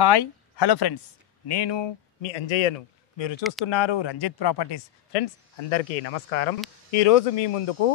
Hi hello friends, నేను మీ అంజయ్యను. మీరు చూస్తున్నారు రంజిత్ ప్రాపర్టీస్. ఫ్రెండ్స్ అందరికీ నమస్కారం. ఈరోజు మీ ముందుకు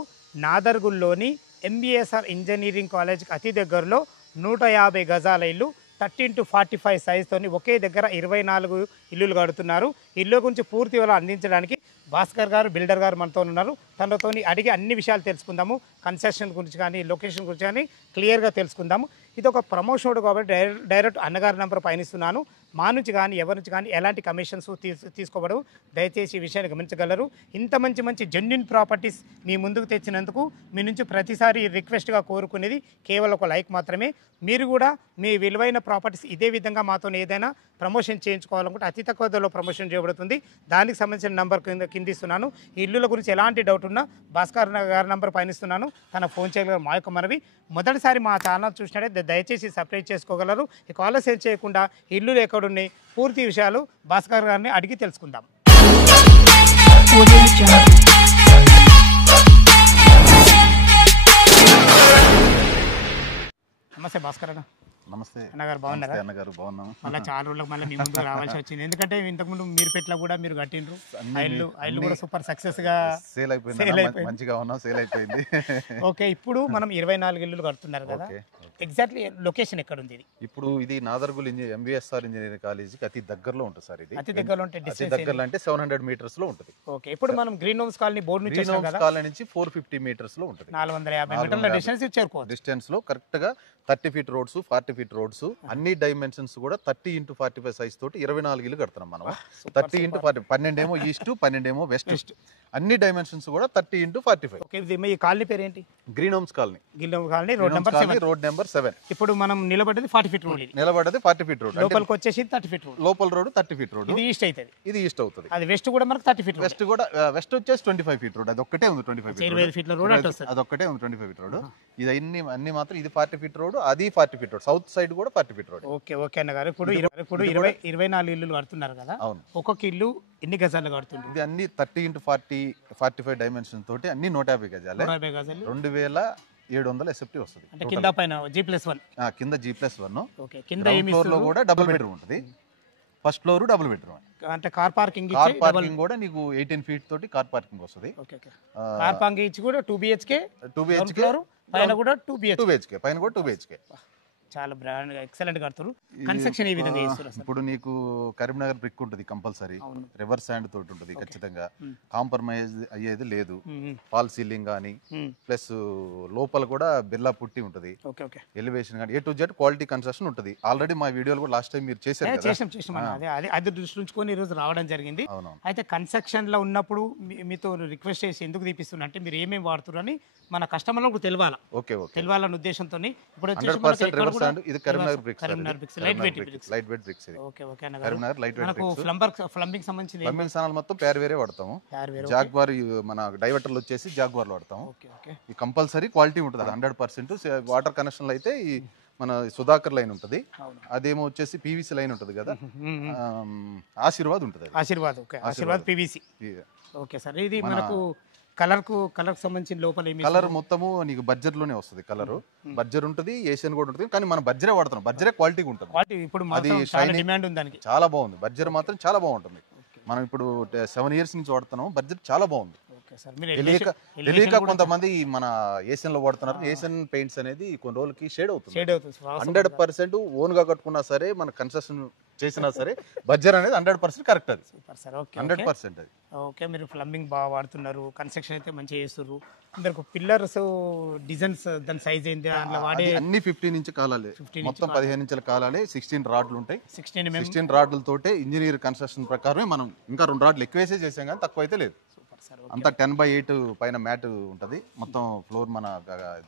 నాదర్గుల్లోని ఎంబీఎస్ఆర్ ఇంజనీరింగ్ కాలేజ్కి అతి దగ్గరలో 150 గజాల ఇల్లు 13-45 సైజుతోని ఒకే దగ్గర 24 ఇల్లులు కడుతున్నారు. ఇల్లు గురించి పూర్తి వివరాలు అందించడానికి భాస్కర్ గారు బిల్డర్ గారు మనతో ఉన్నారు. తనతోని అడిగి అన్ని విషయాలు తెలుసుకుందాము. కన్స్ట్రక్షన్ గురించి కానీ లొకేషన్ గురించి కానీ క్లియర్గా తెలుసుకుందాము. ఇది ఒక ప్రమోషన్ కాబట్టి డైరెక్ట్ అన్నగారి నెంబర్ పయనిస్తున్నాను. మా నుంచి కానీ ఎవరి నుంచి కానీ ఎలాంటి కమిషన్స్ తీసుకోబడవు. దయచేసి ఈ విషయాన్ని గమనించగలరు. ఇంత మంచి జెన్యూన్ ప్రాపర్టీస్ మీ ముందుకు తెచ్చినందుకు మీ నుంచి ప్రతిసారి రిక్వెస్ట్గా కోరుకునేది కేవలం ఒక లైక్ మాత్రమే. మీరు కూడా మీ విలువైన ప్రాపర్టీస్ ఇదే విధంగా మాతో ఏదైనా ప్రమోషన్ చేయించుకోవాలనుకుంటే అతి తక్కువ ధరలో ప్రమోషన్ చేయబడుతుంది. దానికి సంబంధించిన నెంబర్ కింద ఇస్తున్నాను. ఈ ఇల్లుల గురించి ఎలాంటి డౌట్ ఉన్నా భాస్కర్ గారి నెంబర్ పయనిస్తున్నాను. తన ఫోన్ చేయగలరు. మా యొక్క మనవి, మొదటిసారి మా ఛానల్ చూసినట్టే దయచేసి సబ్స్క్రైబ్ చేసుకోగలరు. ఈ కాలర్స్ ఏం చేయకుండా ఇల్లులు ఎక్కడున్నాయి పూర్తి విషయాలు భాస్కర్ గారిని అడిగి తెలుసుకుందాం. నమస్తే భాస్కర్ అన్న. నమస్తే అన్నగారు బాగున్నారా? అన్నగారు బాగున్నాము. మళ్ళీ చాలా రోజులకు మళ్ళీ మీ ముందు రావాల్సి వచ్చింది. ఎందుకంటే ఇంతకుముందు మీరు పెట్ల కూడా మీరు కట్టిండ్రు. ఇల్లు కూడా సూపర్ సక్సెస్ గా సేల్ అయిపోయింది. మంచిగా ఉన్నాం, సేల్ అయిపోయింది. ఓకే, ఇప్పుడు మనం 24 ఇల్లులు కడుతున్నారు కదా. ఎగ్జాక్ట్లీ లొకేషన్ ఎక్కడ ఉంది? ఇప్పుడు ఇది నాదర్గుల్ ఎంబీఎస్ఆర్ ఇంజనీరింగ్ కాలేజీకి అతి దగ్గరలో ఉంటుంది సార్. ఇది అతి దగ్గరలో అంటే అతి దగ్గరలో అంటే 700 మీటర్స్ లో ఉంటుంది. ఓకే, ఇప్పుడు మనం గ్రీన్ హోమ్స్ కాలనీ బోర్డు నుంచి గ్రీన్ హోమ్స్ కాలనీ నుంచి 450 మీటర్స్ లో ఉంటుంది. 450 మీటర్ల డిస్టెన్స్ చేరుకోవచ్చు. డిస్టెన్స్ లో కరెక్ట్ గా 30 ఫీట్ రోడ్స్, 40 ఫీట్ రోడ్స్, అన్ని డైమెన్షన్స్ కూడా 30x45 సైజ్ తోటి 24 ఇల్లు కడుతున్నాం మనం. 30x40, 12 ఏమో ఈస్ట్, 12 ఏమో వెస్ట్. అన్ని డైమెన్షన్స్ కూడా 30x45. ఓకే, ఈ కాలనీ పేరు ఏంటి? Green homes colony. Green homes colony road number 7. ఇప్పుడు మనం నిలబడ్డది 40 ఫీట్ రోడ్. నిలబడ్డది 40 feet road. లోపలికి వచ్చేసి 30 ఫీట్ రోడ్. లోపల రోడ్ 30 ఫీట్ రోడ్. ఇది ఈస్ట్ అవుతుంది. ఇది ఈస్ట్ అవుతుంది. అది వెస్ట్ కూడా మనకు 30 ఫీట్. వెస్ట్ కూడా వెస్ట్ వచ్చేసి 25 ఫీట్ రోడ్. అది ఒక్కటే ఉంది 25 ఫీట్. 25 ఫీట్ల రోడ్ అంటే వస్తుంది. అది ఒక్కటే ఉంది 25 ఫీట్ రోడ్. ఇది అన్ని మాత్రం ఇది 40 ఫీట్ రోడ్, అది 40 ఫీట్ రోడ్. సౌత్ సైడ్ కూడా 40 ఫీట్ రోడ్. ఓకే అన్నగారు, ఇప్పుడు 24 ఇల్లులు కడుతున్నారు కదా. అవును. ఒక్కొక్క ఇల్లు ఎన్ని గజాలు కడుతుంది? ఇది అన్ని 30x40, 45 డైమెన్షన్ తోటి అన్ని 150 గజాలే. 2700 ఎస్ఎఫ్టీ వస్తుంది. అంటే కింద పైన G+1. కింద G+1. ఓకే, కింద ఫ్లోర్ లో కూడా డబుల్ బెడ్రూమ్ ఉంటుంది. First floor double bedroom. అంటే కార్ పార్కింగ్ కూడా నీకు 18 ఫీట్ తోటి కార్ పార్కింగ్ వస్తుంది. ఓకే, కార్ పార్కింగ్ ఇచ్చి కూడా 2 BHK పైన కూడా 2 BHK పైన కూడా 2 BHK. చాలా బ్రాండ్ ఎక్సలెంట్ కడుతున్నారు. కన్స్ట్రక్షన్ ఏ విధంగా చేస్తారు? ఇప్పుడు నీకు కరీంనగర్ బ్రిక్ ఉంటుంది కంపల్సరీ, రివర్ శాండ్ తోటి ఉంటుంది ఖచ్చితంగా. కాంప్రమైజ్ అయ్యేది లేదు. ఫాల్ సీలింగ్ కానీ ప్లస్ లోపల కూడా బిర్లా పుట్టి ఉంటుంది. ఎలివేషన్ కానీ A to Z quality construction ఉంటుంది. ఆల్రెడీ మా వీడియోలు కూడా లాస్ట్ టైం మీరు చేశారు. అది దృష్టి ఉంచుకొని ఈ రోజు రావడం జరిగింది. అయితే కన్స్ట్రక్షన్ లో ఉన్నప్పుడు మీతో రిక్వెస్ట్ చేసి ఎందుకు తీపిస్తున్నా అంటే మీరు ఏమేమి వాడుతున్నారు అని మన కస్టమర్లకు తెలియాలి. తెలియాలన్న ఉద్దేశంతో ఇప్పుడు ఇది Karimnagar bricks, light weight bricks. ఇది Karimnagar light weight bricks. Plumbing సంబంధించిన ప్లంబింగ్ సామాన్లు మొత్తం పేరు వేరే వాడతాము. జాగ్వార్ మన డైవర్టర్లు వచ్చేసి జాగ్వార్ లో వాడతాము. ఈ కంపల్సరీ క్వాలిటీ ఉంటుంది 100%. వాటర్ కనెక్షన్ అయితే ఈ మన సుధాకర్ లైన్ ఉంటుంది. అదేమో వచ్చేసి PVC లైన్ ఉంటుంది కదా, ఆశీర్వాద్ ఉంటుంది. ఆశీర్వాద్ PVC. ఓకే సార్, ఇది మనకు కలర్ సంబంధించిన లోపల కలర్ మొత్తము నీకు బడ్జెట్ లోనే వస్తుంది. కలర్ బడ్జెట్ ఉంటుంది, ఏషియన్ కూడా ఉంటుంది. కానీ మనం బడ్జరే వాడుతున్నాం. బడ్జరే క్వాలిటీ ఉంటుంది. ఇప్పుడు డిమాండ్ ఉంది దానికి. చాలా బాగుంది. బడ్జెట్ మాత్రం చాలా బాగుంటుంది. మనం ఇప్పుడు 7 ఇయర్స్ నుంచి వాడుతున్నాం. బడ్జెట్ చాలా బాగుంది. తెలియక కొంతమంది మన ఏషియన్ లో వాడుతున్నారు. ఏషియన్ పెయింట్స్ అనేది కొన్ని రోజులకి షేడ్ అవుతుంది. 100% ఓన్ గా కట్టుకున్నా సరే, మన కన్స్ట్రక్షన్ చేసినా సరే బడ్జెట్ అనేది 100% కరెక్ట్. అది 100% అది. ఓకే, మీరు ప్లంబింగ్ బాగా వాడుతున్నారు, కన్స్ట్రక్షన్ అయితే మంచిగా చేస్తున్నారు. మీరు పిల్లర్స్ డిజైన్స్ దాని సైజ్ ఏంటి వాడే అన్ని 15 ఇంచ్ కాలాలి. మొత్తం 15 ఇంచుల కాలాలి. 16 రాడ్లు ఉంటాయి. 16 రాడ్లతోటే ఇంజనీర్ కన్స్ట్రక్షన్ ప్రకారమే మనం ఇంకా 2 రాడ్లు ఎక్కువ వేసే చేసాం కానీ తక్కువ అయితే లేదు. అంతా 10/8 పైన మ్యాట్ ఉంటుంది. మొత్తం ఫ్లోర్ మన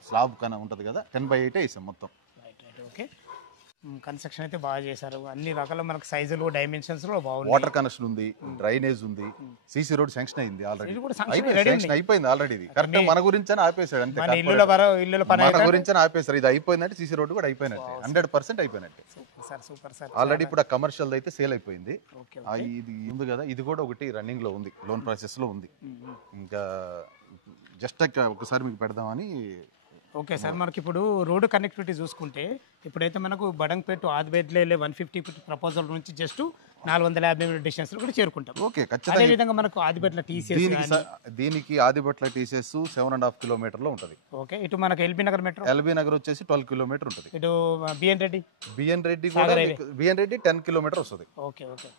స్లాబ్ కన్నా ఉంటుంది కదా, 10/8 వేసాం మొత్తం. ఓకే, కన్స్ట్రక్షన్ అయితే బాగా చేశారు. అన్ని రకాల మనకు సైజులు డైమెన్షన్స్ కూడా బాగుంది. వాటర్ కనెక్షన్ ఉంది, డ్రైనేజ్ ఉంది, CC రోడ్ శాంక్షన్ అయింది ఆల్రెడీ. శాంక్షన్ అయిపోయింది ఆల్రెడీ. ఇది కరెక్ట్ మన గురించి అని ఆపేసాడు అంతే. మన గురించి అని ఆపేసారు. ఇది అయిపోయిందంటే CC రోడ్ కూడా అయిపోయినట్టే, 100% అయిపోయినట్టే. ఆల్రెడీ ఇప్పుడు ఆ కమర్షియల్ అయితే సేల్ అయిపోయింది. ఇది ఉంది కదా, ఇది కూడా ఒకటి రన్నింగ్ లో ఉంది, లోన్ ప్రాసెస్ లో ఉంది. ఇంకా జస్ట్ ఒకసారి మీకు పెడదామని ఓకే సార్, మనకి ఇప్పుడు రోడ్డు కనెక్టివిటీ చూసుకుంటే ఇప్పుడైతే మనకు బడంగపేట ఆదిబేట్లే 150 ఫీట్ ప్రపోజల్ నుంచి జస్ట్ 450 మీటర్ డిస్టెన్స్ కూడా చేరుకుంటాం. ఓకే, అదే ఖచ్చితంగా విధంగా మనకు ఆదిబేట్ల టీసీఎస్ దీనికి ఆదిబట్ల టీసీఎస్ 7.5 కిలోమీటర్లో ఉంటుంది. ఓకే, ఇటు మనకు LB Nagar metro, LB Nagar వచ్చేసి 12 కిలోమీటర్ ఉంటుంది. ఇటు బిఎన్ రెడ్డి బిఎన్ రెడ్డి కూడా బిఎన్ రెడ్డి 10 కిలోమీటర్ వస్తుంది. ఓకే ఓకే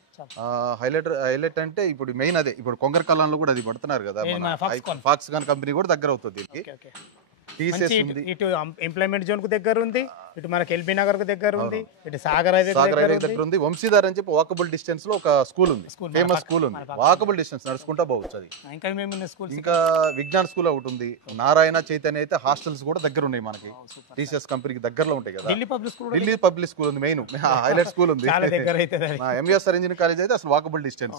హైలైట్ అంటే ఇప్పుడు మెయిన్ అదే, ఇప్పుడు కొంగరకల్లాలో కూడా అది పడుతున్నారు కదా, ఫాక్స్కాన్ కంపెనీ కూడా దగ్గర అవుతుంది దీనికి. ఓకే ఓకే, టీసీఎస్ ఉంది, ఇటు ఎంప్లాయ్మెంట్ జోన్ కు దగ్గర ఉంది, ఇటు మనకి ఎల్బీ నగర్ కు దగ్గర ఉంది, ఇటు సాగర్ దగ్గర ఉంది. వంశీధార్ అని చెప్పి వాకబుల్ డిస్టెన్స్ లో ఒక స్కూల్ ఉంది, ఫేమస్ స్కూల్ ఉంది. వాకబుల్ డిస్టెన్స్ నడుచుకుంటా పోవచ్చు అది. ఇంకా మేము స్కూల్ ఇంకా విజ్ఞాన్ స్కూల్ ఒకటి ఉంది. నారాయణ చైతన్య అయితే హాస్టల్స్ కూడా దగ్గర ఉన్నాయి మనకి, టీసీఎస్ కంపెనీకి దగ్గరలో ఉంటాయి కదా. ఢిల్లీ పబ్లిక్ స్కూల్ ఉంది, మెయిన్ హైలైట్ స్కూల్ ఉంది. ఎంఎస్ఆర్ ఇంజనీరింగ్ కాలేజ్ అయితే అసలు వాకబుల్ డిస్టెన్స్.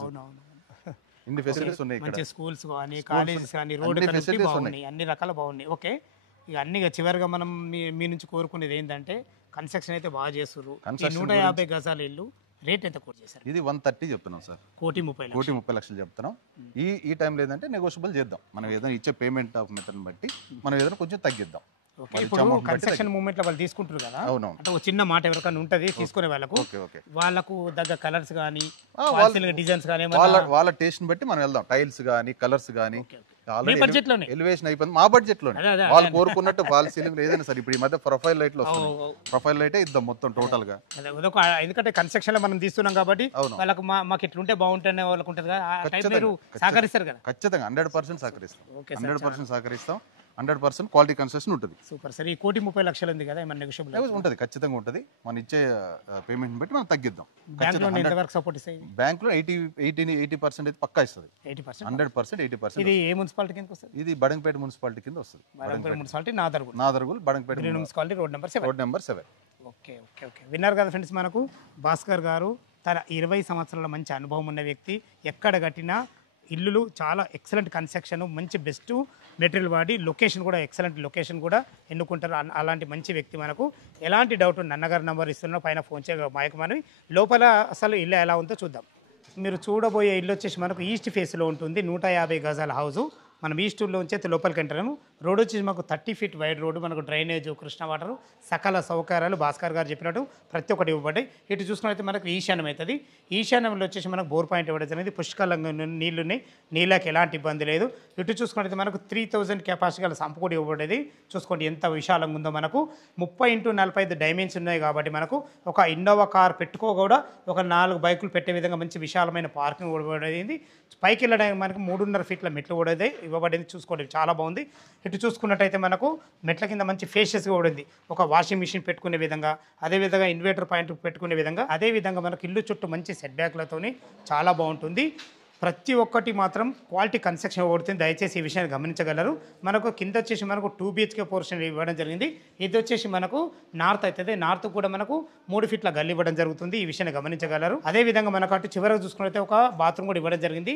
ఇన్ని ఫెసిలిటీస్ ఉన్నాయి ఇక్కడ, స్కూల్స్ కానీ కాలేజెస్ కానీ రోడ్ ఫెసిలిటీస్ బాగున్నాయి, అన్ని రకాల బాగున్నాయి. ఓకే, ఇక అన్ని చివరిగా మనం మీ నుంచి కోరుకునేది ఏంటంటే కన్స్ట్రక్షన్ అయితే బాగా చేస్తారు. 150 గజాల ఇల్లు రేట్ ఎంత కోట్ చేశారు? ఇది 130 చెప్తున్నాం సార్, 1,30,00,000 చెప్తున్నాం. ఈ టైం లేదంటే నెగోషియబుల్ చేద్దాం. మనం ఏదైనా ఇచ్చే పేమెంట్ ఆఫ్ మెథడ్ బట్టి మనం ఏదైనా కొంచెం తగ్గిద్దాం. ఇప్పుడు కన్స్ట్రక్షన్ మూమెంట్ లో వాళ్ళు తీసుకుంటారు కదా, అంటే ఒక చిన్న మాట ఎవరికైనా ఉంటది తీసుకునే వాళ్ళకు, వాళ్ళకు దగ్గర కలర్స్ కానీ డిజైన్స్ కానీ వాళ్ళ టేస్ట్ బట్టి మనం వెళ్దాం. టైల్స్ కానీ కలర్స్ కానీ ఎలివేషన్ అయిపోయింది మా బడ్జెట్ లో. వాళ్ళు కోరుకున్నట్టు ఫాల్ సీలింగ్ ఏదైనా సరే ఇప్పుడు ఈ మధ్య ప్రొఫైల్ లైట్ లో వస్తుంది, ప్రొఫైల్ లైటే ఇద్దాం మొత్తం టోటల్ గా. ఎందుకంటే కన్స్ట్రక్షన్ లో మనం తీస్తున్నాం కాబట్టి వాళ్ళకి మాకు ఇట్లుంటే బాగుంటుంది వాళ్ళకి ఉంటుంది కదా, సహకరిస్తారు కదా. ఖచ్చితంగా 100% సహకరిస్తాం, 100% సహకరిస్తాం. 100% క్వాలిటీ కన్స్ట్రక్షన్ ఉంటుంది. Super sir. ఈ 1,30,00,000 ఉంది కదా, ఏమన్నా నెగోషియబుల్ ఉంటుంది? ఖచ్చితంగా ఉంటుంది. మనం ఇచ్చే పేమెంట్ బట్టి మనం తగ్గిద్దాం. బ్యాంక్ సపోర్ట్ ఇస్తాయి. బ్యాంక్ లో 80% అయితే పక్కా ఇస్తుంది. 100% 80%. ఇది ఏ మున్సిపాలిటీ కింద వస్తుంది? ఇది బడంగపేట మున్సిపాలిటీ కింద వస్తుంది. Badangpet municipality Nadargul Badangpet municipality road number 7. Okay okay okay, విన్నారు కదా ఫ్రెండ్స్. మనకు భాస్కర్ గారు తన 20 సంవత్సరాల మంచి అనుభవం ఉన్న వ్యక్తి. ఎక్కడ కట్టినా ఇల్లులు చాలా ఎక్సలెంట్ కన్స్ట్రక్షన్, మంచి బెస్ట్ మెటీరియల్ వాడి లొకేషన్ కూడా ఎక్సలెంట్ లొకేషన్ కూడా ఎన్నుకుంటారు. అలాంటి మంచి వ్యక్తి. మనకు ఎలాంటి డౌట్ అన్నగారి నెంబర్ ఇస్తున్నా పైన ఫోన్ చేయక మనవి. లోపల అసలు ఇల్లు ఎలా ఉందో చూద్దాం. మీరు చూడబోయే ఇల్లు వచ్చేసి మనకు ఈస్ట్ ఫేస్లో ఉంటుంది. 150 గజాల హౌసు. మనం ఈస్టూర్లో ఉంచి అయితే లోపలికి ఎంటరాము. రోడ్ వచ్చేసి మాకు 30 ఫీట్ వైడ్ రోడ్డు. మనకు డ్రైనేజ్, కృష్ణ వాటర్, సకల సౌకర్యాలు భాస్కర్ గారు చెప్పినట్టు ప్రతి ఒక్కటి ఇవ్వబడ్డాయి. ఇటు చూసుకున్నైతే మనకు ఈశాన్యం అవుతుంది. ఈశాన్యంలో వచ్చేసి మనకు బోర్ పాయింట్ ఇవ్వడం అనేది పుష్కలంగా నీళ్లు ఉన్నాయి, నీళ్ళకి ఎలాంటి ఇబ్బంది లేదు. ఇటు చూసుకున్నైతే మనకు 3000 కెపాసిటీ గల సంపు కూడా ఇవ్వబడేది. చూసుకోండి ఎంత విశాలంగా ఉందో. మనకు 30x45 డైమెన్షన్ ఉన్నాయి కాబట్టి మనకు ఒక ఇన్నోవా కార్ పెట్టుకో కూడా ఒక 4 బైకులు పెట్టే విధంగా మంచి విశాలమైన పార్కింగ్ ఇవ్వబడేది. పైకి వెళ్ళడానికి మనకు 3.5 ఫీట్ల మెట్లు కూడా ఇవ్వబడింది. చూసుకోండి చాలా బాగుంది. ఇటు చూసుకున్నట్టయితే మనకు మెట్ల కింద మంచి ఫేషియస్గా కూడా ఒక వాషింగ్ మిషన్ పెట్టుకునే విధంగా, అదేవిధంగా ఇన్వర్టర్ పాయింట్ పెట్టుకునే విధంగా, అదేవిధంగా మనకు ఇల్లు చుట్టూ మంచి సెట్ బ్యాక్లతోని చాలా బాగుంటుంది. ప్రతి ఒక్కటి మాత్రం క్వాలిటీ కన్స్ట్రక్షన్ ఇవ్వబడుతుంది. దయచేసి ఈ విషయాన్ని గమనించగలరు. మనకు కింద వచ్చేసి మనకు 2 BHK పోర్షన్ ఇవ్వడం జరిగింది. ఇది వచ్చేసి మనకు నార్త్ అవుతుంది. నార్త్ కూడా మనకు 3 ఫీట్ల గల్లి ఇవ్వడం జరుగుతుంది. ఈ విషయాన్ని గమనించగలరు. అదేవిధంగా మనకు అటు చివరకు చూసుకున్నట్లయితే ఒక బాత్రూమ్ కూడా ఇవ్వడం జరిగింది.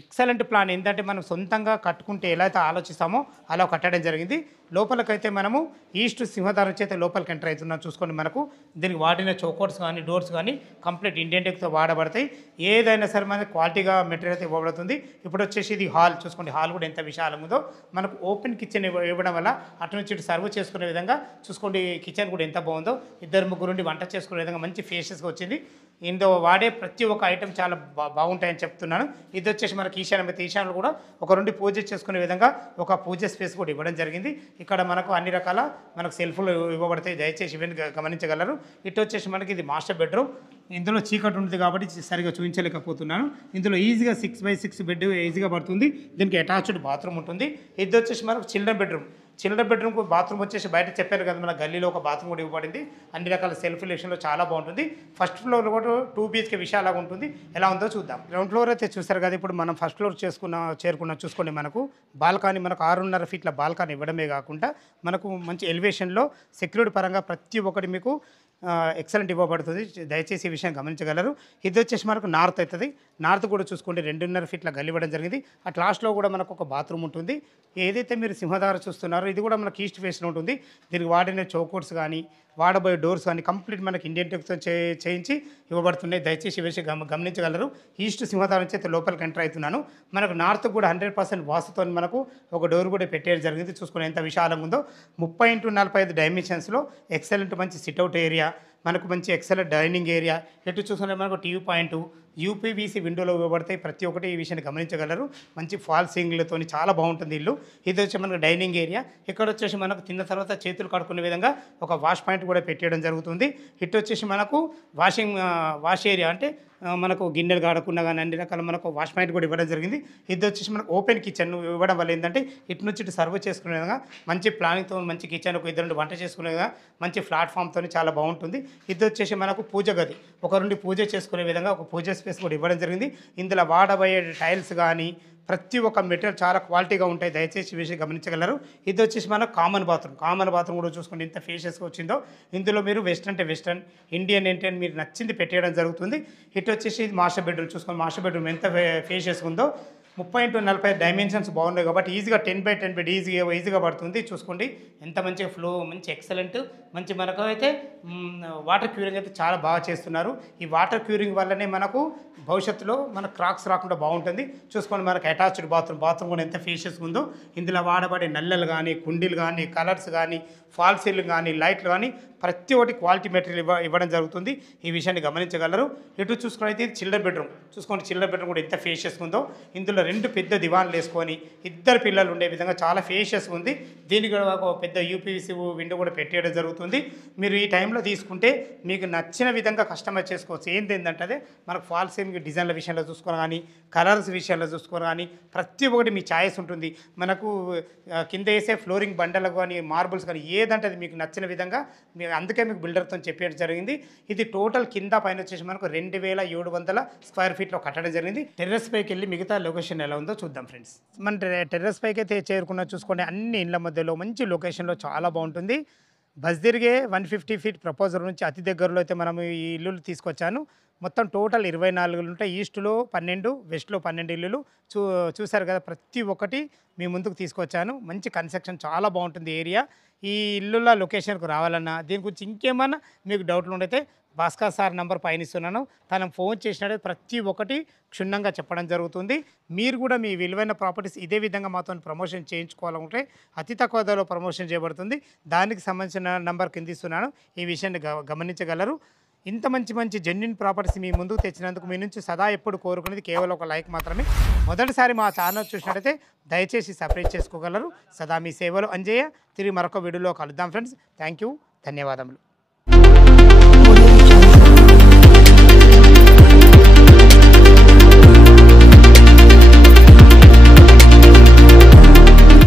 Excellent plan. ఏంటంటే మనం సొంతంగా కట్టుకుంటే ఎలా అయితే ఆలోచిస్తామో అలా కట్టడం జరిగింది. లోపలికైతే మనము ఈస్ట్ సింహద్వారం చేత లోపలికి ఎంటర్ అవుతున్నాం. చూసుకోండి మనకు దీనికి వాడిన చౌకోట్స్ కానీ డోర్స్ కానీ కంప్లీట్ ఇండియన్ టెక్తో వాడబడతాయి. ఏదైనా సరే మనకి క్వాలిటీగా మెటీరియల్ అయితే ఇవ్వబడుతుంది. ఇప్పుడు వచ్చేసి ఇది హాల్. చూసుకోండి హాల్ కూడా ఎంత విశాలంగా ఉందో. మనకు ఓపెన్ కిచెన్ ఇవ్వడం వల్ల అటు నుంచి ఇటు సర్వ్ చేసుకునే విధంగా చూసుకోండి. కిచెన్ కూడా ఎంత బాగుందో. 2-3 వంట చేసుకునే విధంగా మంచి ఫేషియస్గా వచ్చింది. ఇందులో వాడే ప్రతి ఒక్క ఐటెం చాలా బాగుంటాయని చెప్తున్నాను. ఇది వచ్చేసి మనకి ఈశాన్యం అయితే ఈశాన్యంలో కూడా ఒక 2 పూజ చేసుకునే విధంగా ఒక పూజ స్పేస్ కూడా ఇవ్వడం జరిగింది. ఇక్కడ మనకు అన్ని రకాల మనకు సెల్ఫ్లు ఇవ్వబడతాయి. దయచేసి ఇవన్నీ గమనించగలరు. ఇటు వచ్చేసి మనకి ఇది మాస్టర్ బెడ్రూమ్. ఇందులో చీకటి ఉంటుంది కాబట్టి సరిగా చూపించలేకపోతున్నాను. ఇందులో ఈజీగా 6x6 బెడ్ ఈజీగా పడుతుంది. దీనికి అటాచ్డ్ బాత్రూమ్ ఉంటుంది. ఇది వచ్చేసి మనకు చిల్డ్రన్ బెడ్రూమ్. చిల్డ్రన్ బెడ్రూమ్కు బాత్రూమ్ వచ్చేసి బయట చెప్పారు కదా మన గల్లీలో ఒక బాత్రూమ్ కూడా ఇవ్వబడింది. అన్ని రకాల సెల్ఫ్ లెక్షన్లో చాలా బాగుంటుంది. ఫస్ట్ ఫ్లోర్ కూడా 2 BHK విశాలంగా ఉంటుంది. ఎలా ఉందో చూద్దాం. గ్రౌండ్ ఫ్లోర్ అయితే చూసారు కదా. ఇప్పుడు మనం ఫస్ట్ ఫ్లోర్ చేరుకున్న చూసుకోండి. మనకు బాల్కనీ మనకు 6.5 ఫీట్ల బాల్కనీ ఇవ్వడమే కాకుండా మనకు మంచి ఎలివేషన్లో సెక్యూరిటీ పరంగా ప్రతి ఒక్కటి మీకు ఎక్సలెంట్ ఇవ్వబడుతుంది. దయచేసి ఈ విషయం గమనించగలరు. ఇది వచ్చేసి మనకు నార్త్ అవుతుంది. నార్త్ కూడా చూసుకోండి 2.5 ఫీట్ల గల్లి ఇవ్వడం జరిగింది. అట్ లాస్ట్లో కూడా మనకు ఒక బాత్రూమ్ ఉంటుంది. ఏదైతే మీరు సింహద్వారం చూస్తున్నారో ఇది కూడా మనకి ఈస్ట్ ఫేస్లో ఉంటుంది. దీనికి వాడిన చౌకోట్స్ కానీ వాడబోయే డోర్స్ కానీ కంప్లీట్ మనకి ఇండియన్ టెక్స్తో చేయించి ఇవ్వబడుతున్నాయి. దయచేసి ఇవి గమనించగలరు. ఈస్ట్ సింహద్వారం నుంచి అయితే లోపలికి ఎంటర్ అవుతున్నాను. మనకు నార్త్ కూడా 100% వాస్తుతో మనకు ఒక డోర్ కూడా పెట్టేయడం జరిగింది. చూసుకుని ఎంత విశాలంగా ఉందో 30x45 డైమెన్షన్స్లో ఎక్సలెంట్ మంచి సిట్అవుట్ ఏరియా, మనకు మంచి ఎక్సలెంట్ డైనింగ్ ఏరియా, ఎటు చూసుకుంటే మనకు టీవీ పాయింట్, యూపీవీసీ విండోలో ఇవ్వబడతాయి. ప్రతి ఒక్కటి ఈ విషయాన్ని గమనించగలరు. మంచి ఫాల్ సీలింగ్లతో చాలా బాగుంటుంది ఇల్లు. ఇది వచ్చి మనకు డైనింగ్ ఏరియా. ఇక్కడ వచ్చేసి మనకు తిన్న తర్వాత చేతులు కడుక్కునే విధంగా ఒక వాష్ పాయింట్ కూడా పెట్టేయడం జరుగుతుంది. ఇటు వచ్చేసి మనకు వాష్ ఏరియా, అంటే మనకు గిన్నెలు కాడకుండా కానీ అన్ని రకాల మనకు వాష్ పాయింట్ కూడా ఇవ్వడం జరిగింది. ఇది వచ్చేసి మనకు ఓపెన్ కిచెన్ ఇవ్వడం వల్ల ఏంటంటే ఇటు నుంచి ఇటు సర్వ్ చేసుకునే విధంగా మంచి ప్లానింగ్తో మంచి కిచెన్, ఒక ఇద్దరు వంట చేసుకునే విధంగా మంచి ప్లాట్ఫామ్తో చాలా బాగుంటుంది. ఇది వచ్చేసి మనకు పూజ గది, ఒక నుండి పూజ చేసుకునే విధంగా ఒక పూజ స్పేస్ కూడా ఇవ్వడం జరిగింది. ఇందులో వాడబోయే టైల్స్ కానీ ప్రతి ఒక్క మెటీరియల్ చాలా క్వాలిటీగా ఉంటాయి. దయచేసి విషయం గమనించగలరు. ఇది వచ్చేసి మనకు కామన్ బాత్రూమ్ కూడా చూసుకుంటే ఎంత ఫేషియస్గా వచ్చిందో. ఇందులో మీరు వెస్ట్రన్ అంటే వెస్ట్రన్, ఇండియన్ ఏంటి మీరు నచ్చింది పెట్టేయడం జరుగుతుంది. ఇటు వచ్చేసి మాస్టర్ బెడ్రూమ్ చూసుకొని మాస్టర్ బెడ్రూమ్ ఎంత ఫేషియస్గా ఉందో. 30x45 డైమెన్షన్స్ బాగున్నాయి కాబట్టి ఈజీగా 10x10 బెడ్ ఈజీగా పడుతుంది. చూసుకోండి ఎంత మంచిగా ఫ్లో, మంచి ఎక్సలెంట్, మంచి మనకు అయితే వాటర్ క్యూరింగ్ అయితే చాలా బాగా చేస్తున్నారు. ఈ వాటర్ క్యూరింగ్ వల్లనే మనకు భవిష్యత్తులో మన క్రాక్స్ రాకుండా బాగుంటుంది. చూసుకోండి మనకు అటాచ్డ్ బాత్రూమ్ కూడా ఎంత ఫేషియస్గా ఉందో. ఇందులో వాడబడే నల్లలు కానీ, కుండీలు కానీ, కలర్స్ కానీ, ఫాల్ సీలింగ్ కానీ, లైట్లు కానీ ప్రతి ఒక్కటి క్వాలిటీ మెటీరియల్ ఇవ్వడం జరుగుతుంది. ఈ విషయాన్ని గమనించగలరు. ఇటు చూసుకున్నైతే చిల్డ్రన్ బెడ్రూమ్ చూసుకోండి. చిల్డ్రన్ బెడ్రూమ్ కూడా ఎంత ఫేషియస్గా ఉందో. ఇందులో 2 పెద్ద దివాన్లు వేసుకొని 2 పిల్లలు ఉండే విధంగా చాలా ఫేషియస్గా ఉంది. దీనికి కూడా ఒక పెద్ద యూపీవీసీ విండో కూడా పెట్టేయడం జరుగుతుంది. మీరు ఈ టైంలో తీసుకుంటే మీకు నచ్చిన విధంగా కస్టమైజ్ చేసుకోవచ్చు. ఏంటంటే అదే మనకు ఫాల్ సీలింగ్ డిజైన్ల విషయంలో చూసుకొని కానీ, కలర్స్ విషయంలో చూసుకొని కానీ ప్రతి ఒక్కటి మీ ఛాయిస్ ఉంటుంది. మనకు కింద వేసే ఫ్లోరింగ్ బండలకు కానీ, మార్బుల్స్ కానీ ఏదంటే అది మీకు నచ్చిన విధంగా అందుకే మీకు బిల్డర్తో చెప్పేయడం జరిగింది. ఇది టోటల్ కింద పైన వచ్చేసి మనకు 2700 స్క్వేర్ ఫీట్లో కట్టడం జరిగింది. టెర్రస్ పైకి వెళ్ళి మిగతా లొకేషన్ ఎలా ఉందో చూద్దాం ఫ్రెండ్స్. మన టెర్రస్ పైకి అయితే చేరుకున్న చూసుకోండి. అన్ని ఇళ్ళ మధ్యలో మంచి లొకేషన్లో చాలా బాగుంటుంది. బస్ తిరిగే 150 ఫీట్ ప్రపోజల్ నుంచి అతి దగ్గరలో అయితే మనం ఈ ఇల్లులు తీసుకొచ్చాను. మొత్తం టోటల్ 24 ఉంటాయి. ఈస్ట్లో 12, వెస్ట్లో 12 ఇల్లులు చూసారు కదా. ప్రతి ఒక్కటి మీ ముందుకు తీసుకొచ్చాను. మంచి కన్స్ట్రక్షన్ చాలా బాగుంటుంది ఏరియా. ఈ ఇల్లుల లొకేషన్కు రావాలన్నా దీని గురించి ఇంకేమన్నా మీకు డౌట్లు ఉండైతే భాస్కర్ సార్ నంబర్ పైన ఇస్తున్నాను. తను ఫోన్ చేసినట్టు ప్రతి ఒక్కటి క్షుణ్ణంగా చెప్పడం జరుగుతుంది. మీరు కూడా మీ విలువైన ప్రాపర్టీస్ ఇదే విధంగా మాతో ప్రమోషన్ చేయించుకోవాలనుకుంటే అతి తక్కువ ధరలో ప్రమోషన్ చేయబడుతుంది. దానికి సంబంధించిన నంబర్ కింద ఇస్తున్నాను. ఈ విషయాన్ని గమనించగలరు. ఇంత మంచి జెన్యున్ ప్రాపర్టీస్ మీ ముందుకు తెచ్చినందుకు మీ నుంచి సదా ఎప్పుడు కోరుకునేది కేవలం ఒక లైక్ మాత్రమే. మొదటిసారి మా ఛానల్ చూసినట్టయితే దయచేసి సబ్స్క్రైబ్ చేసుకోగలరు. సదా మీ సేవలు అంజయ్య. తిరిగి మరొక వీడియోలో కలుద్దాం ఫ్రెండ్స్. థ్యాంక్ యూ, ధన్యవాదములు.